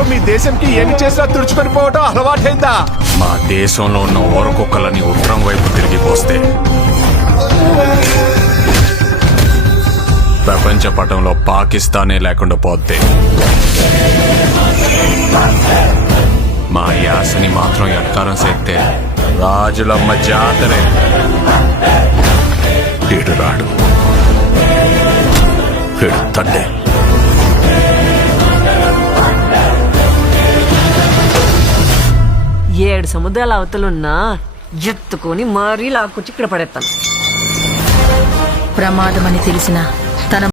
ప్రేమతో మీ దేశంకి ఏమి చేసినా తుడుచుకొని పోవటం అలవాటైందా? మా దేశంలో ఉన్న ఊరకుక్కలని ఉత్తరం వైపు తిరిగిపోస్తే ప్రపంచ పటంలో పాకిస్తానే లేకుండా పోతే మా యాసని మాత్రం ఎట్కారం చేస్తే రాజులమ్మ జాతరే. ఈడు రాడు, ఈడు తండ్రి. ఏడు సముద్రాల అవతలున్నా ఎత్తుకొని మరీ లాక్కొచ్చి ఇక్కడ పడేస్తాను. ప్రమాదమని తెలిసినా